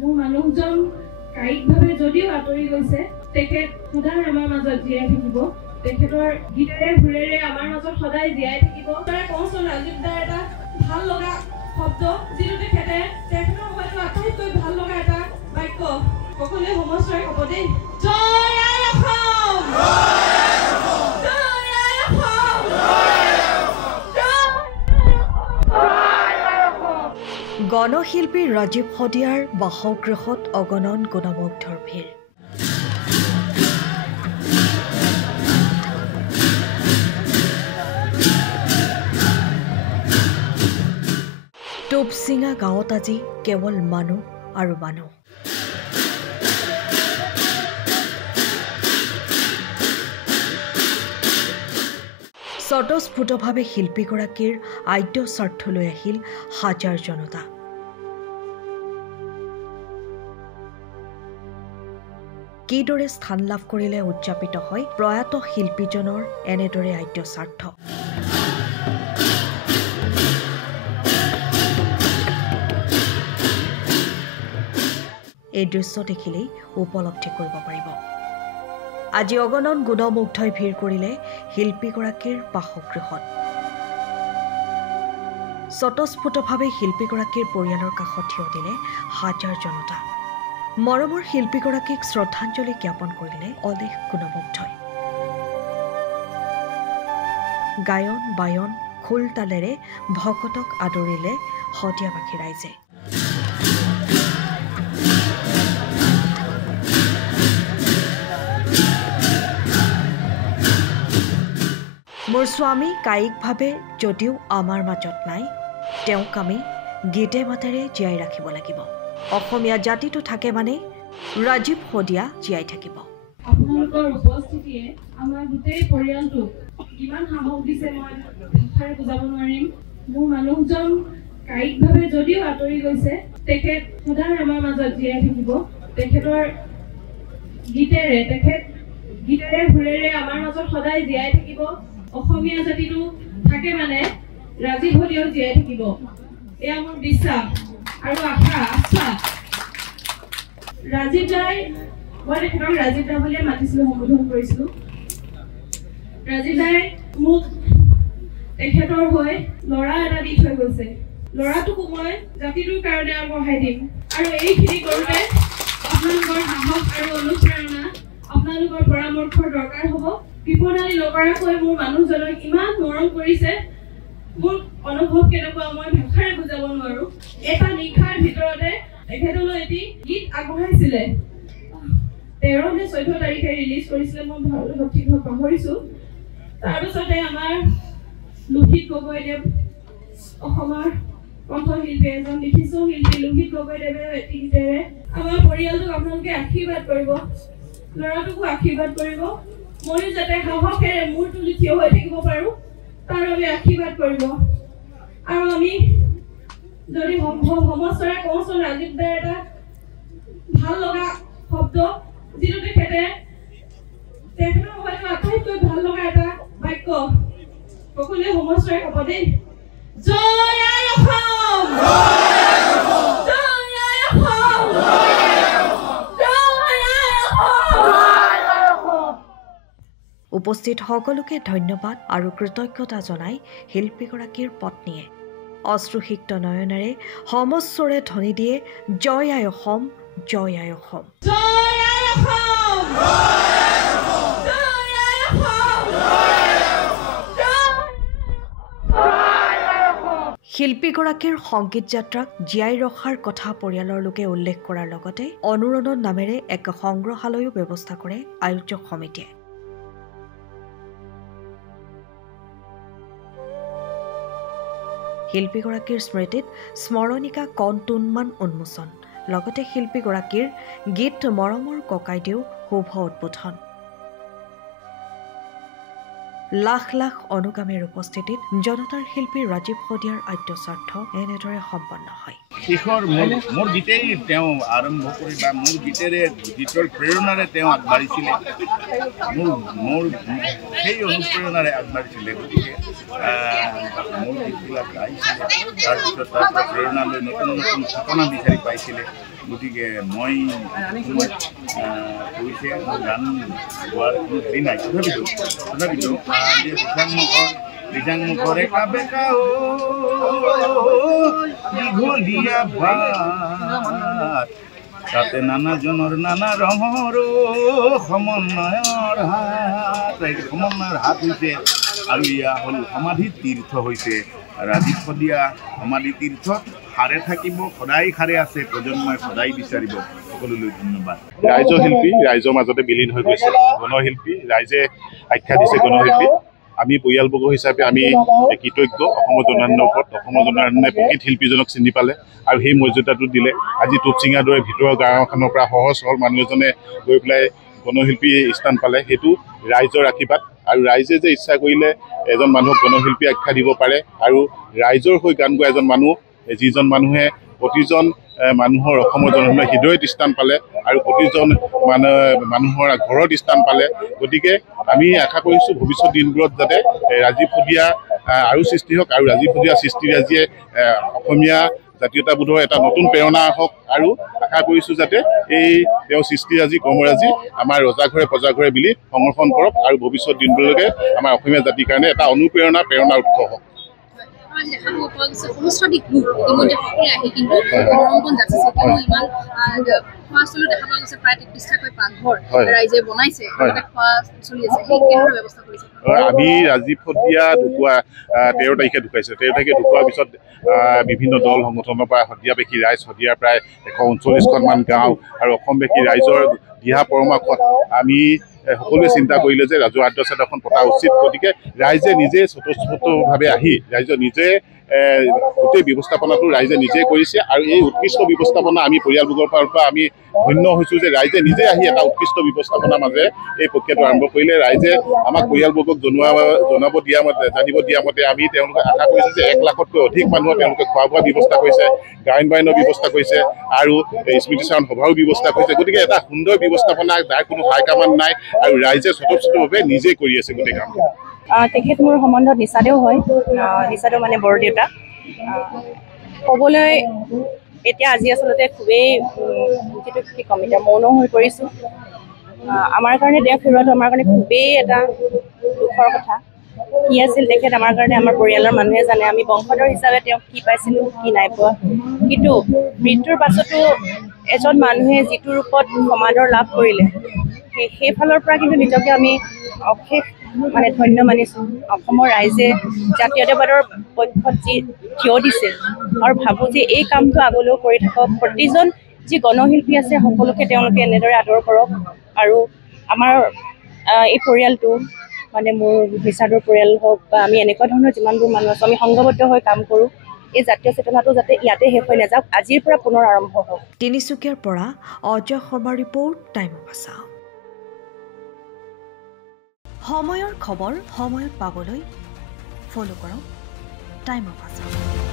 মোৰ মানুহজন কায়িকভাৱে যদিও আঁতৰি গৈছে, তেখেত সদায় আমাৰ মাজত জীয়াই থাকিব। তেখেতৰ গীতেৰে সুৰেৰে আমাৰ মাজত সদায় জীয়াই থাকিব। তাৰে কওঁচোন ৰাজীৱ দাৰ এটা ভাল লগা শব্দ, যিটো তেখেতৰ হয়তো আটাইতকৈ ভাল লগা এটা বাক্য। সকলোৱে সমস্যাৰে ক'ব দেই, জয় আই অসম! গণশিল্পী ৰাজীৱ শদিয়াৰ বাসগৃহত অগণন গুণমুগ্ধৰ ভিৰ। টুপচিঙা গাঁৱত আজি কেৱল মানুহ আৰু মানুহ। স্বতঃস্ফূৰ্তভাৱে শিল্পীগৰাকীৰ আদ্য স্বাৰ্থলৈ আহিল হাজাৰ জনতা। কিদৰে স্থান লাভ কৰিলে উদযাপিত হয় প্ৰয়াত শিল্পীজনৰ এনেদৰে আদ্য স্বাৰ্থ। এই দৃশ্য দেখিলেই উপলব্ধি কৰিব পাৰিব। আজি অগণন গুণমুগ্ধই ভিৰ কৰিলে শিল্পীগৰাকীৰ বাসগৃহত। স্বতঃস্ফূৰ্তভাৱে শিল্পীগৰাকীৰ পৰিয়ালৰ কাষত থিয় দিলে হাজাৰ জনতা। মৰমৰ শিল্পীগৰাকীক শ্ৰদ্ধাঞ্জলি জ্ঞাপন কৰিলে অলেখ গুণমুগ্ধই। গায়ন বায়ন খোল তালেৰে ভকতক আদৰিলে শদিয়াবাসী ৰাইজে। মোৰ স্বামী কায়িকভাৱে যদিও আমাৰ মাজত নাই, তেওঁক আমি গীতে মাতেৰে জীয়াই ৰাখিব লাগিব। অসমীয়া জাতিটো থাকে মানে ৰাজীৱ শদিয়া জীয়াই থাকিব। আপোনালোকৰ উপস্থিতিয়ে আমাৰ গোটেই পৰিয়ালটোক কিমান সাহস দিছে মই ভাষাৰে বুজাব নোৱাৰিম। মোৰ মানুহজন কায়িকভাৱে যদিও আঁতৰি গৈছে, তেখেত সদায় আমাৰ মাজত জীয়াই থাকিব। তেখেতৰ গীতেৰে সুৰেৰে আমাৰ মাজত সদায় জীয়াই থাকিব। অসমীয়া জাতিটো থাকে মানে ৰাজীৱ শদিয়াও জীয়াই থাকিব। এয়া মোৰ বিশ্বাস আৰু আশা। ৰাজীৱ দাই, মই তেখেতক ৰাজীৱ দা বুলিয়ে মাতিছিলোঁ, সম্বোধন কৰিছিলোঁ। ৰাজীৱ দাই মোক তেখেতৰ হৈ ল'ৰা এটা দি থৈ গৈছে। ল'ৰাটোকো মই জাতিটোৰ কাৰণে আগবঢ়াই দিম। আৰু এইখিনি কৰোঁতে আপোনালোকৰ সাহস আৰু অনুপ্ৰেৰণা, আপোনালোকৰ পৰামৰ্শৰ দৰকাৰ হ'ব। বিপদালি নকৰাকৈ মোৰ মানুহজনক ইমান মৰম কৰিছে, মোৰ অনুভৱ কেনেকুৱা মই ভাষাৰে বুজাব নোৱাৰো। এটা নিশাৰ ভিতৰতে তেখেতলৈ এটি গীত আগবঢ়াইছিলে। 13 নে 14 তাৰিখে ৰিলিজ কৰিছিলে, মই ঠিকভাৱে পাহৰিছোঁ। তাৰপিছতে আমাৰ লোহিত গগৈদেৱ, অসমৰ কণ্ঠশিল্পী এজন লিখিছোঁ শিল্পী লোহিত গগৈদেৱে এটি গীতেৰে আমাৰ পৰিয়ালটোক আপোনালোকে আশীৰ্বাদ কৰিব, ল'ৰাটোকো আশীৰ্বাদ কৰিব। ময়ো যাতে সাহসেৰে মূৰ তুলি থিয় হৈ থাকিব পাৰোঁ, তাৰ বাবে আশীৰ্বাদ কৰিব। আৰু আমি যদি সম্ভৱ সমস্যাৰে কওঁচোন ৰাজীৱ দাৰ এটা ভাল লগা শব্দ, যিটো তেখেতৰ হয়তো আটাইতকৈ ভাল লগা এটা বাক্য। সকলোৱে সমস্যাৰে ক'ব দেই, জয় আই অসম! উপস্থিত সকলোকে ধন্যবাদ আৰু কৃতজ্ঞতা জনাই শিল্পীগৰাকীৰ পত্নীয়ে অশ্ৰুসিক্ত নয়নেৰে সমস্বৰে ধ্বনি দিয়ে, জয় আই অসম, জয় আই অসম। শিল্পীগৰাকীৰ সংগীত যাত্ৰাক জীয়াই ৰখাৰ কথা পৰিয়ালৰ লোকে উল্লেখ কৰাৰ লগতে অনুৰণন নামেৰে এক সংগ্ৰহালয়ো ব্যৱস্থা কৰে আয়োজক সমিতিয়ে। শিল্পীগৰাকীৰ স্মৃতিত স্মৰণিকা কণ্টোনমান উন্মোচন, লগতে শিল্পীগৰাকীৰ গীত মৰমৰ ককাইদেউ শুভ উদ্বোধন। লাখ লাখ অনুগামীৰ উপস্থিতিত জনতাৰ শিল্পী ৰাজীৱ শদিয়াৰ আদ্য স্বাৰ্থ এনেদৰে সম্পন্ন হয়। শেষৰ মোৰ গীতেই তেওঁ আৰম্ভ কৰি বা মোৰ গীতৰ প্ৰেৰণাৰে তেওঁ আগবাঢ়িছিলে, মোৰ সেই অনুপ্ৰেৰণাৰে আগবাঢ়িছিলে। গতিকে মোৰ গীতবিলাক গাইছিলে, তাৰপিছত তাৰ পৰা প্ৰেৰণা লৈ নতুন নতুন ঠিকনা বিচাৰি পাইছিলে। গতিকে মই কৈছে গান গোৱাৰ কোনো হেৰি নাই তথাপিতো ৰিজাং মুখৰ একা বেকা দীঘলীয়া বাট তাতে নানাজনৰ নানা ৰঙৰ সমন্বয়ৰ হাত হৈছে আৰু ইয়া হ'ল সমাধি তীৰ্থ হৈছে ৰাজীৱ শদিয়া সমাধি তীৰ্থত সাৰে থাকিব সদায় সাৰে আছে প্ৰজন্মই সদায় বিচাৰিব সকলোলৈ ধন্যবাদ ৰাইজ শিল্পী ৰাইজৰ মাজতে বিলীন হৈ গৈছে গণশিল্পী ৰাইজে আখ্যা দিছে গণশিল্পী আমি পৰিয়ালবৰ্গ হিচাপে আমি কৃতজ্ঞ অসমৰ জনাধাৰণৰ ওপৰত অসমৰ জনাধাৰণে প্ৰকৃত শিল্পীজনক চিনি পালে আৰু সেই মৰ্যাদাটো দিলে আজি টুপচিঙাৰ দৰে ভিতৰৰ গাঁওখনৰ পৰা সহজ সৰল মানুহ এজনে গৈ পেলাই গণশিল্পী স্থান পালে সেইটো ৰাইজৰ আশীৰ্বাদ আৰু ৰাইজে যে ইচ্ছা কৰিলে এজন মানুহক গণশিল্পী আখ্যা দিব পাৰে আৰু ৰাইজৰ হৈ গান গোৱা এজন মানুহ যিজন মানুহে প্ৰতিজন মানুহৰ অসমৰ জনসাধাৰণৰ হৃদয়ত স্থান পালে আৰু প্ৰতিজন মানুহৰ ঘৰত স্থান পালে গতিকে আমি আশা কৰিছোঁ ভৱিষ্যত দিনবোৰত যাতে ৰাজীৱ শদিয়া আৰু সৃষ্টি হওক আৰু ৰাজীৱ শদিয়া সৃষ্টিৰাজীয়ে অসমীয়া জাতীয়তাবোধৰ এটা নতুন প্ৰেৰণা হওক আৰু আশা কৰিছোঁ যাতে এই তেওঁ সৃষ্টিৰাজী কৰ্মৰাজী আমাৰ ৰজাঘৰে প্ৰজাঘৰে মিলি সংৰক্ষণ কৰক আৰু ভৱিষ্যত দিনবোৰলৈকে আমাৰ অসমীয়া জাতিৰ কাৰণে এটা প্ৰেৰণাৰ উৎস হওক আমি ৰাজীৱ শদিয়া ঢুকুৱা 13 তাৰিখে ঢুকাইছে 13 তাৰিখে ঢুকোৱাৰ পিছত বিভিন্ন দল সংগঠনৰ পৰা শদিয়াবাসী ৰাইজ শদিয়াৰ প্ৰায় 139খনমান গাঁও আৰু অসমবাসী ৰাইজৰ দিহা পৰামৰ্শত আমি সকলোৱে চিন্তা কৰিলে যে ৰাজহুৱা আদ্যচেত এখন পতা উচিত গতিকে ৰাইজে নিজে স্বতঃস্ফূৰ্তভাৱে আহি ৰাইজে নিজে গোটেই ব্যৱস্থাপনাটো ৰাইজে নিজে কৰিছে আৰু এই উৎকৃষ্ট ব্যৱস্থাপনা আমি পৰিয়ালবৰ্গৰ পৰা আমি ধন্য হৈছোঁ যে ৰাইজে নিজে আহি এটা উৎকৃষ্ট ব্যৱস্থাপনাৰ মাজেৰে এই প্ৰক্ৰিয়াটো আৰম্ভ কৰিলে ৰাইজে আমাক পৰিয়ালবৰ্গক জানিব দিয়া মতে আমি তেওঁলোকে আশা কৰিছোঁ যে 1 লাখতকৈ অধিক মানুহৰ তেওঁলোকে খোৱা বোৱা ব্যৱস্থা কৰিছে গায়ন বায়নৰ ব্যৱস্থা কৰিছে আৰু স্মৃতিচাৰণ সভাৰো ব্যৱস্থা কৰিছে গতিকে এটা সুন্দৰ ব্যৱস্থাপনা যাৰ কোনো হাই কামান নাই আৰু ৰাইজে স্বতঃস্ফূৰ্তভাৱে নিজেই কৰি আছে গোটেই কামটো তেখেত মোৰ সম্বন্ধত নিচাদেও হয় নিচাদেও মানে বৰদেউতা ক'বলৈ এতিয়া আজি আচলতে খুবেই যিটো কি ক'ম এতিয়া মৌন হৈ পৰিছোঁ আমাৰ কাৰণে তেওঁক হেৰুৱাটো আমাৰ কাৰণে খুবেই এটা দুখৰ কথা কি আছিল তেখেত আমাৰ কাৰণে আমাৰ পৰিয়ালৰ মানুহে জানে আমি বংশধৰ হিচাপে তেওঁক কি পাইছিলোঁ কি নাই পোৱা কিন্তু মৃত্যুৰ পাছতো এজন মানুহে যিটো ৰূপত সমাদৰ লাভ কৰিলে সেইফালৰ পৰা কিন্তু নিজকে আমি অশেষ মানে ধন্য মানিছোঁ অসমৰ ৰাইজে জাতীয়তাবাদৰ পক্ষত যি থিয় দিছে আৰু ভাবোঁ যে এই কামটো আগলৈও কৰি থাকক প্ৰতিজন যি গণশিল্পী আছে সকলোকে তেওঁলোকে এনেদৰে আদৰ কৰক আৰু আমাৰ এই পৰিয়ালটো মানে মোৰ নিচাদৰ পৰিয়াল হওক বা আমি এনেকুৱা ধৰণৰ যিমানবোৰ মানুহ আছোঁ আমি সংঘবদ্ধ হৈ কাম কৰোঁ এই জাতীয় চেতনাটো যাতে ইয়াতে শেষ হৈ নাযাওক আজিৰ পৰা পুনৰ আৰম্ভ হওক তিনিচুকীয়াৰ পৰা অজয় শৰ্মাৰ ৰিপৰ্ট টাইম অফ আছাম সময়ৰ খবৰ সময়ত পাবলৈ ফ'ল' কৰক টাইম অফ আছাম